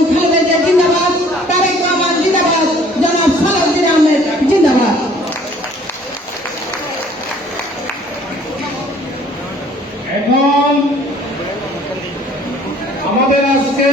বেগম খালেদা জিয়া জিন্দাবাদ, তারেক রহমান জিন্দাবাদ, জনাব সালাউদ্দিন আহমেদ জিন্দাবাদ। এখন আমাদের আজকে